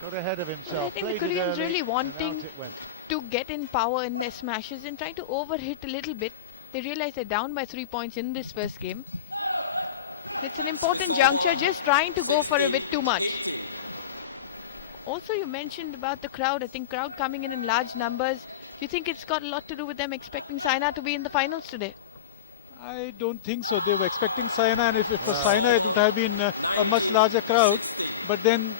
Got ahead of Well, himself. I think the Played it Koreans early, really and wanting out it went. to get in power in their smashes and trying to overhit a little bit. They realize they're down by 3 points in this first game. It's an important juncture, just trying to go for a bit too much. Also, you mentioned about the crowd. I think crowd coming in large numbers. Do you think it's got a lot to do with them expecting Saina to be in the finals today? I don't think so. They were expecting Saina, and if it was Wow. Saina, it would have been a much larger crowd. But then,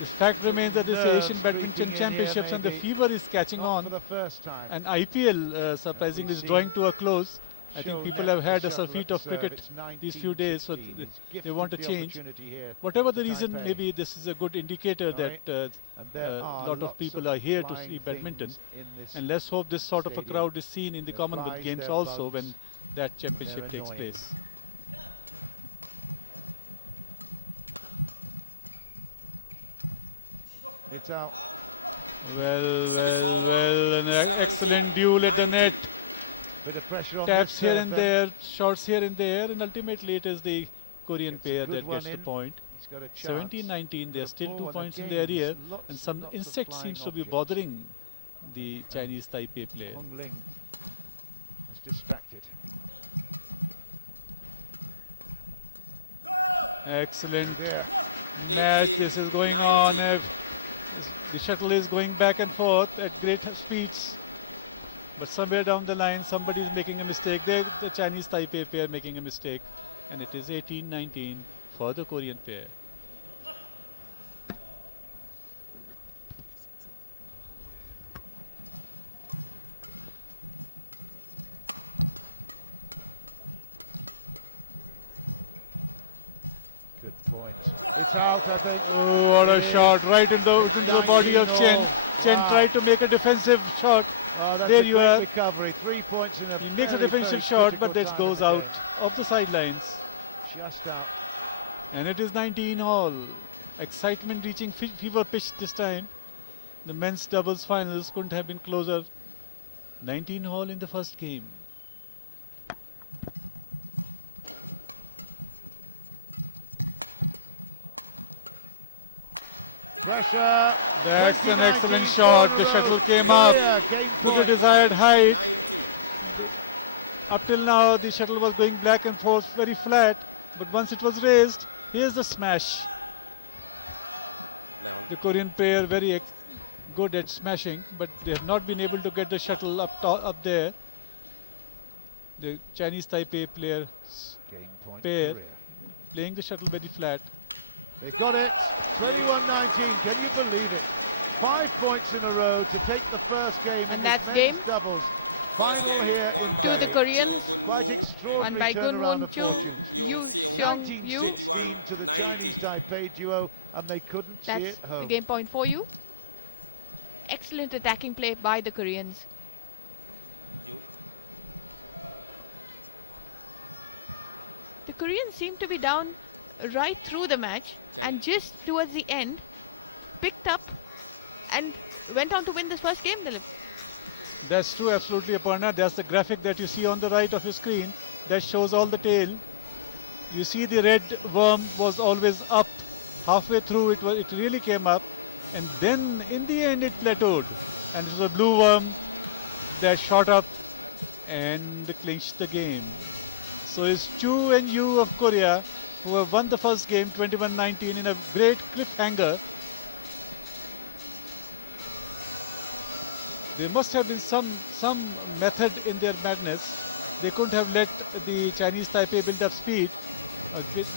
the fact remains that this Nerves Asian creeping Badminton in here, Championships and the maybe. fever is catching Not for on. the first time. And IPL, surprisingly, is seen drawing to a close. I think Show people net have the had a shuttle surfeit at the of serve. cricket It's these few days, so 19-16. He's they want a gifted the change. opportunity here Whatever to the reason, Taipei. maybe this is a good indicator Right. that And there a are lot of lots people are here to flying see badminton. things in this And let's hope this sort of a stadium. crowd is seen in the They're Commonwealth flies, Games they're also bugs, when that championship takes annoying. place. It's out. Well, an excellent duel at the net. Bit of pressure on Taps this here serve and then. there, shots here and there, and ultimately it is the Korean Gets a pair good that one gets the in. point. He's got a chance. 17-19, there's Got a still ball 2 and points in again, the area, there's lots and some of insect flying seems to be objects. bothering the Chinese Taipei player. Hong Ling was distracted. Excellent There. match this is going on. The shuttle is going back and forth at great speeds, but somewhere down the line somebody is making a mistake. The Chinese Taipei pair making a mistake, and it is 18-19 for the Korean pair. Good point. It's out, I think. Oh, what a It is. shot right into the body of 19 Chen. all. Chen Wow. tried to make a defensive shot. Oh, that's There a you great are. recovery. 3 points in a He makes a very, defensive very shot, critical but that time goes in the out game. of the sidelines. Just out. And it is 19 all. Excitement reaching fever pitch this time. The men's doubles finals couldn't have been closer. 19 all in the first game. Pressure. That's an 20-19, excellent shot. The corner shuttle row. came up Korea, game to the point. desired height. Up till now, the shuttle was going back and forth very flat. But once it was raised, here's the smash. The Korean pair very good at smashing, but they have not been able to get the shuttle up there. The Chinese Taipei player Game point. pair Korea. playing the shuttle very flat. They got it. 21-19. Can you believe it? 5 points in a row to take the first game in And this that's men's game doubles final here in To the Delhi. Koreans, Quite won extraordinary by Gun turnaround Won of Chu, fortunes. Yu Seong Yu. 1916 to the Chinese Taipei duo, and they couldn't see That's it the home. game point for you. Excellent attacking play by the Koreans. The Koreans seem to be down right through the match, and just towards the end picked up and went on to win this first game, Dilip. That's true, absolutely, Aparna. That's the graphic that you see on the right of your screen. That shows all the tail. You see the red worm was always up. Halfway through, it really came up. And then, in the end, it plateaued. And it was a blue worm that shot up and clinched the game. So it's Chu and Yu of Korea who have won the first game 21-19 in a great cliffhanger. There must have been some method in their madness. They couldn't have let the Chinese Taipei build up speed,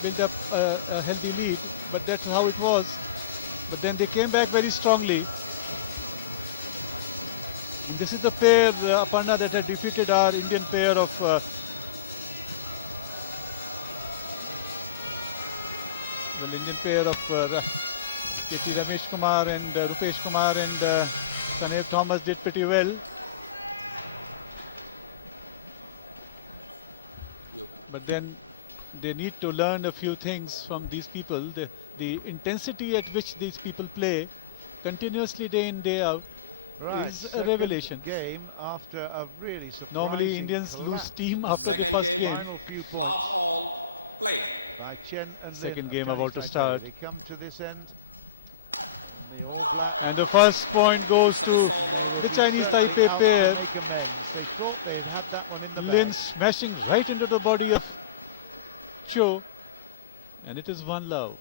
build up a healthy lead, but that's how it was. But then they came back very strongly. And this is the pair, Aparna, that had defeated our Indian pair of Indian pair of KT Ramesh Kumar and Rupesh Kumar and Sanev Thomas did pretty well. But then they need to learn a few things from these people. The intensity at which these people play continuously day in, day out Right, is a second revelation. game after a really surprising Normally Indians lose collapse steam after in the first game. Final few points by Chen and Lin Second of game Chinese about to Taipei. start. They come to this end. And they all black. And the first point goes to They will the be Chinese certainly Taipei out pair. to make amends. They thought they'd had that one in the Lin bag. smashing right into the body of Cho. And it is 1-love.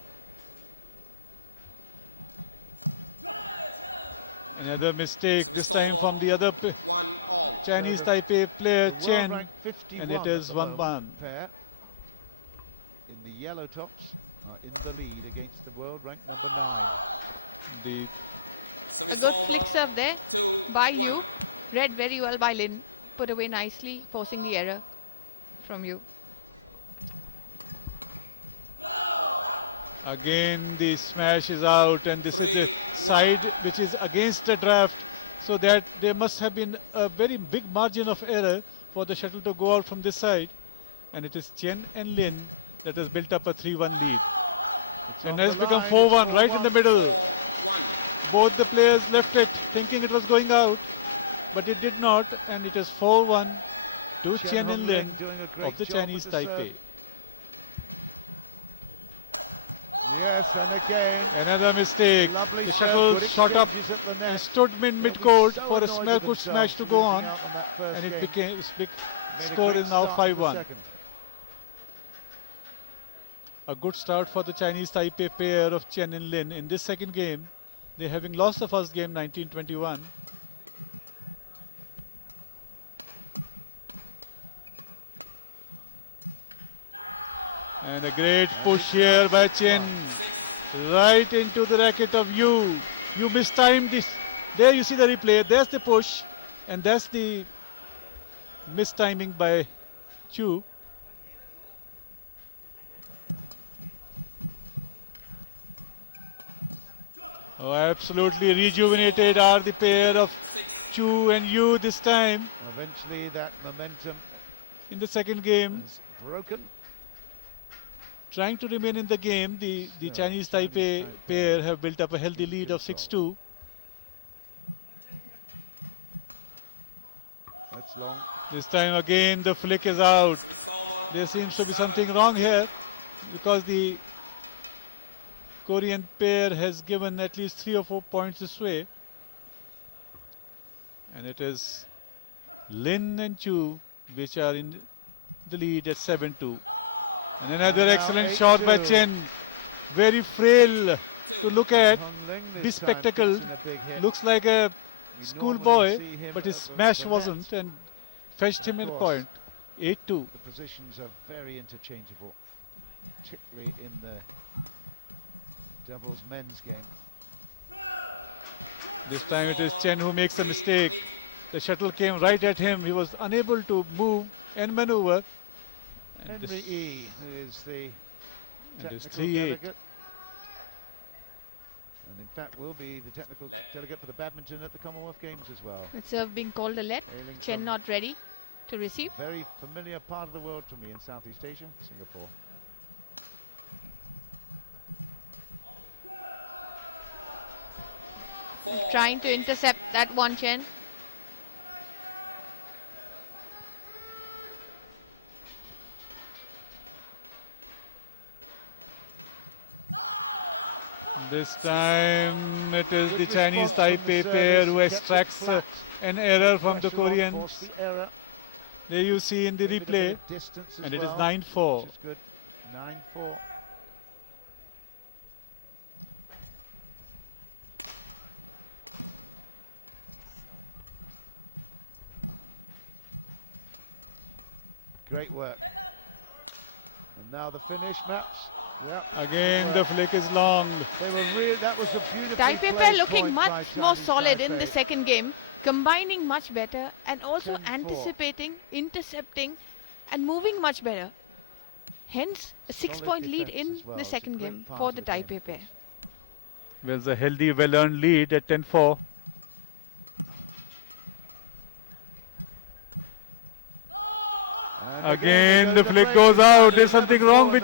Another mistake, this time from the other Chinese the- Taipei player, The world Chen. ranked 51 and it at is the 1-1. moment, pair in the yellow tops are in the lead against the world ranked number 9. The A good flick serve there by you. Read very well by Lin. Put away nicely, forcing the error from you. Again the smash is out, and this is the side which is against the draft, so that there must have been a very big margin of error for the shuttle to go out from this side. And it is Chen and Lin that has built up a 3-1 lead. It's And on has the become line, 4-1 it's right in the 4-1. middle. Both the players left it thinking it was going out, but it did not, and it is 4-1 to Chen and Lin doing a great of the job Chinese with the serve. Taipei. Yes, and again, Another mistake. lovely The serve, shuttle good shot up exchanges at the and net. stood in They'll be mid-court so for a annoyed with good smash themselves to for go losing on, out that first and it game. became big. Made a Score great is now start to the 5-1. second. A good start for the Chinese Taipei pair of Chen and Lin in this second game. They having lost the first game 19-21. And a great push here by Chen. Right into the racket of Yu. You mistimed this. There you see the replay. There's the push. And that's the mistiming by Chu. Oh, absolutely rejuvenated are the pair of Chu and Yu this time Eventually that momentum in the second game. is broken. Trying to remain in the game, the So, Chinese Chinese Taipei Taipei pair have built up a healthy in lead of control. 6-2. That's long. This time again the flick is out. There seems to be something wrong here, because the Korean pair has given at least 3 or 4 points this way. And it is Lin and Chu which are in the lead at 7-2. And another And now excellent shot by 8-2. Chen. Very frail to look at. Hung Ling this time Bespectacled. gets in a big hit. Looks like a We schoolboy, normally see him but his at the smash net. wasn't, and fetched him Of in a course. point. 8-2. The positions are very interchangeable, particularly in the doubles men's game. This time it is Chen who makes a mistake. The shuttle came right at him. He was unable to move and maneuver. And Henry this, E, who is the and it's technical 3-8. delegate, and in fact will be the technical delegate for the badminton at the Commonwealth Games as well. The serve being called a let. Hailing Chen from not ready to receive. a very familiar part of the world for me in Southeast Asia, Singapore. Trying to intercept that one, Chen. This time it is Good the Chinese response from the Taipei pair service, who kept it extracts flat. an error from the Pressure on, Koreans. forced the error. There you see in the Gave it a bit replay, of distance as and it is well, 9-4. which is good. 9-4. Great work. And now the finish, Maps. Yep. Again good the work. flick is long. They were real. That was a beautiful. Taipei pair looking much more solid in the second. second game, combining much better and also 10-4. anticipating, intercepting and moving much better. Hence a 6-point lead defense in as well. the It's a second great game part for of the the game, Taipei of pair. course. There's a healthy, well-earned lead at 10-4. And Again they the go to flick break goes this time. out. There's They've never something wrong fallen with